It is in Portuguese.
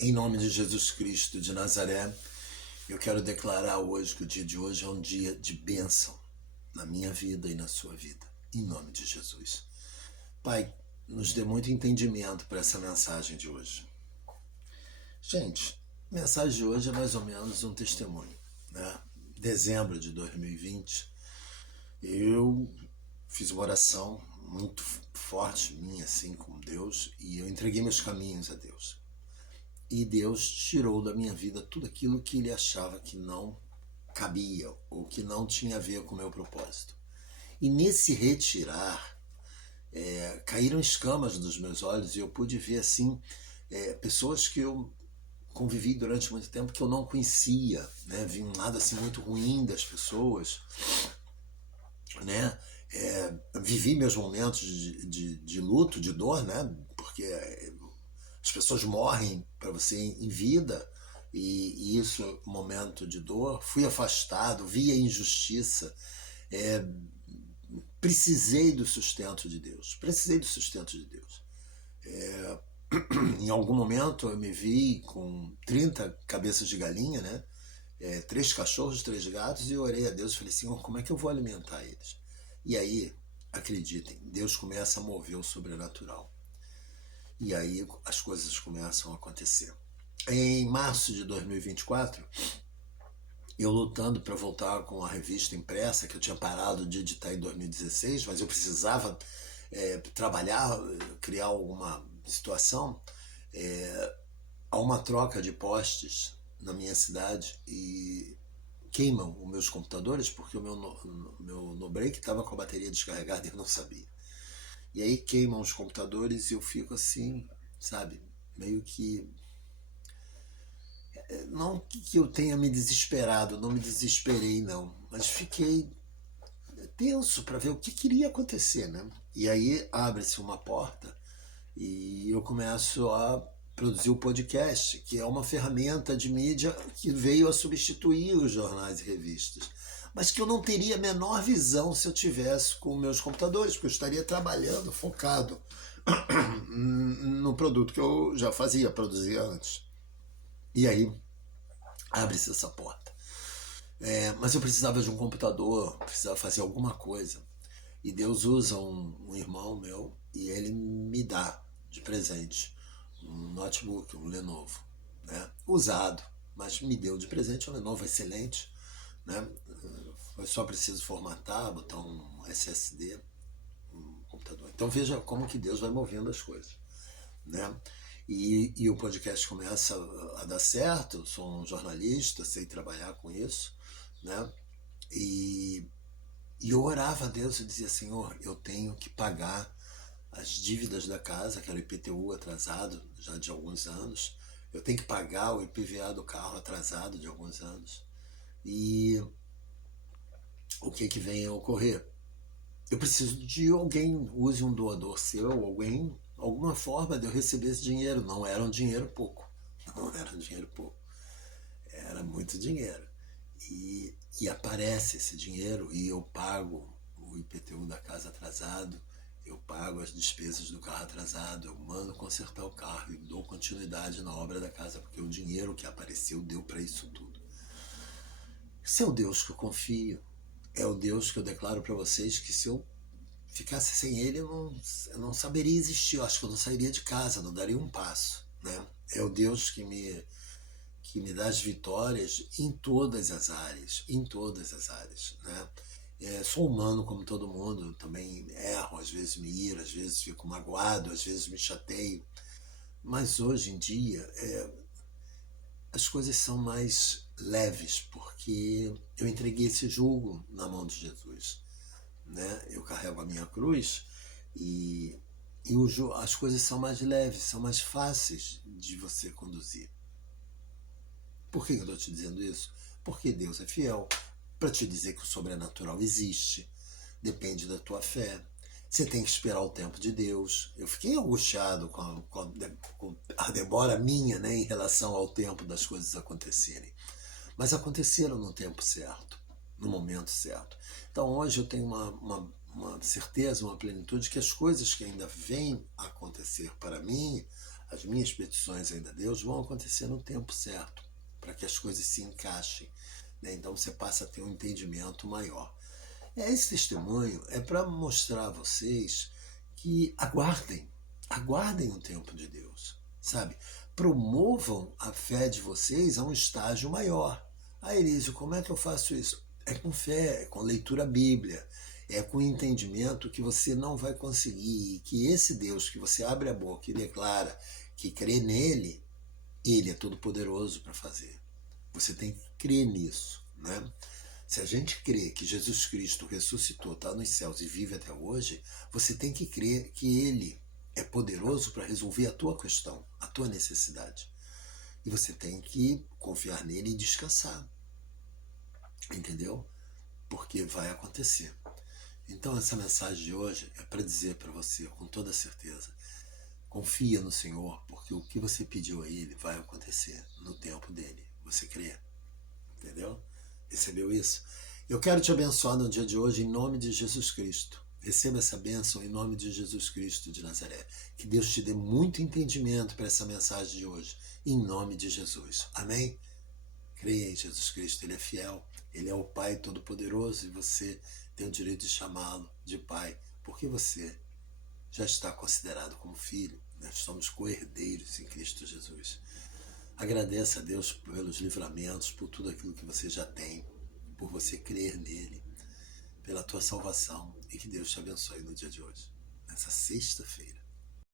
Em nome de Jesus Cristo de Nazaré, eu quero declarar hoje que o dia de hoje é um dia de bênção na minha vida e na sua vida. Em nome de Jesus. Pai, nos dê muito entendimento para essa mensagem de hoje. Gente, a mensagem de hoje é mais ou menos um testemunho, né? Dezembro de 2020, eu fiz uma oração muito forte minha, assim, com Deus, e eu entreguei meus caminhos a Deus. E Deus tirou da minha vida tudo aquilo que ele achava que não cabia ou que não tinha a ver com o meu propósito. E nesse retirar, caíram escamas dos meus olhos e eu pude ver assim pessoas que eu convivi durante muito tempo que eu não conhecia, né? Vi um lado assim muito ruim das pessoas, né? Vivi meus momentos de luto, de dor, né? Porque as pessoas morrem para você em vida e isso é um momento de dor. Fui afastado, vi a injustiça, é, precisei do sustento de Deus. Precisei do sustento de Deus. Em algum momento eu me vi com 30 cabeças de galinha, né? 3 cachorros, 3 gatos, e eu orei a Deus e falei, Senhor, como é que eu vou alimentar eles? E aí, acreditem, Deus começa a mover o sobrenatural. E aí as coisas começam a acontecer. Em março de 2024, eu lutando para voltar com a revista impressa, que eu tinha parado de editar em 2016, mas eu precisava trabalhar, criar alguma situação. Há uma troca de postes na minha cidade e queimam os meus computadores porque o meu no break estava com a bateria descarregada e eu não sabia. E aí queimam os computadores e eu fico assim, sabe, meio que não que eu tenha me desesperado, não me desesperei não, mas fiquei tenso para ver o que iria acontecer, né? E aí abre-se uma porta e eu começo a produzir o podcast, que é uma ferramenta de mídia que veio a substituir os jornais e revistas, mas que eu não teria a menor visão se eu tivesse com meus computadores, porque eu estaria trabalhando, focado no produto que eu já fazia, produzia antes. E aí abre-se essa porta. Mas eu precisava de um computador, precisava fazer alguma coisa. E Deus usa um irmão meu e ele me dá de presente um notebook, um Lenovo, né? Usado, mas me deu de presente um Lenovo excelente, né? Foi só preciso formatar, botar um SSD no computador. Então veja como que Deus vai movendo as coisas, né? E o podcast começa a dar certo, eu sou um jornalista, sei trabalhar com isso, né? E, e eu orava a Deus e dizia, Senhor, eu tenho que pagar as dívidas da casa, que era o IPTU atrasado já de alguns anos, eu tenho que pagar o IPVA do carro atrasado de alguns anos. E o que vem a ocorrer? Eu preciso de alguém, use um doador seu, alguém, alguma forma de eu receber esse dinheiro. Não era um dinheiro pouco, não era um dinheiro pouco, era muito dinheiro. E aparece esse dinheiro e eu pago o IPTU da casa atrasado, eu pago as despesas do carro atrasado, eu mando consertar o carro e dou continuidade na obra da casa, porque o dinheiro que apareceu deu para isso tudo. Esse é o Deus que eu confio, é o Deus que eu declaro para vocês que se eu ficasse sem ele, eu não saberia existir, eu acho que eu não sairia de casa, não daria um passo, né? É o Deus que me dá as vitórias em todas as áreas, né? Sou humano como todo mundo, também erro, às vezes me iro, às vezes fico magoado, às vezes me chateio, mas hoje em dia as coisas são mais leves, porque eu entreguei esse jugo na mão de Jesus, né? Eu carrego a minha cruz e, as coisas são mais leves, são mais fáceis de você conduzir. Por que eu estou te dizendo isso? Porque Deus é fiel para te dizer que o sobrenatural existe, depende da tua fé. Você tem que esperar o tempo de Deus. Eu fiquei angustiado com a demora minha, né, em relação ao tempo das coisas acontecerem. Mas aconteceram no tempo certo, no momento certo. Então hoje eu tenho uma certeza, uma plenitude que as coisas que ainda vêm a acontecer para mim, as minhas petições ainda a Deus vão acontecer no tempo certo, para que as coisas se encaixem, né? Então você passa a ter um entendimento maior. Esse testemunho é para mostrar a vocês que aguardem o tempo de Deus, sabe? Promovam a fé de vocês a um estágio maior. Ah, Elísio, como é que eu faço isso? É com fé, é com leitura bíblia, é com entendimento que você não vai conseguir, que esse Deus que você abre a boca e declara que crê nele, ele é todo poderoso para fazer. Você tem que crer nisso, né? Se a gente crê que Jesus Cristo ressuscitou, está nos céus e vive até hoje, você tem que crer que ele é poderoso para resolver a tua questão, a tua necessidade. E você tem que confiar nele e descansar. Entendeu? Porque vai acontecer. Então essa mensagem de hoje é para dizer para você com toda certeza, confia no Senhor, porque o que você pediu a Ele vai acontecer no tempo dele. Você crê? Entendeu? Recebeu isso? Eu quero te abençoar no dia de hoje em nome de Jesus Cristo. Receba essa bênção em nome de Jesus Cristo de Nazaré. Que Deus te dê muito entendimento para essa mensagem de hoje, em nome de Jesus. Amém? Creia em Jesus Cristo, Ele é fiel, Ele é o Pai Todo-Poderoso e você tem o direito de chamá-lo de Pai, porque você já está considerado como filho. Nós somos co-herdeiros em Cristo Jesus. Agradeça a Deus pelos livramentos, por tudo aquilo que você já tem, por você crer nele, pela tua salvação, e que Deus te abençoe no dia de hoje, nessa sexta-feira.